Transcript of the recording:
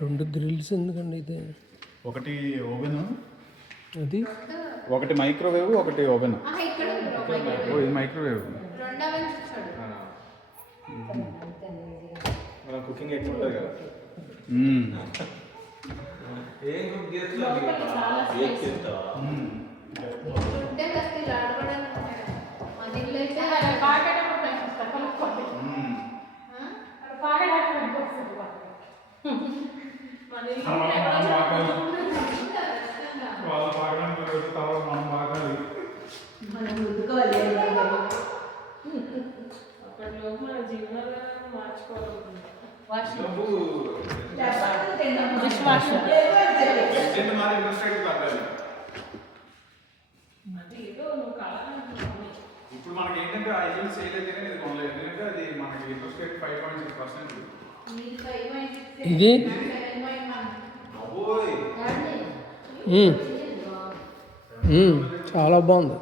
2 grills ఎందుకండి ఇది? ఒకటి ఓవెన్, అది ఒకటి మైక్రోవేవ్, ఒకటి ఓవెన్. ఓ ఇది మైక్రోవేవ్. కుకింగ్ ఎక్కువ ఉంటుంది కదా. ఏం కుక్ ఇప్పుడు మనకి ఏంటంటే ఐఎల్ సేల్ అయితే ఇది కొనలేదు, ఎందుకంటే అది మనకి ఇంట్రెస్ట్ రేట్ 5.6%. ఇది చాలా బాగుంది.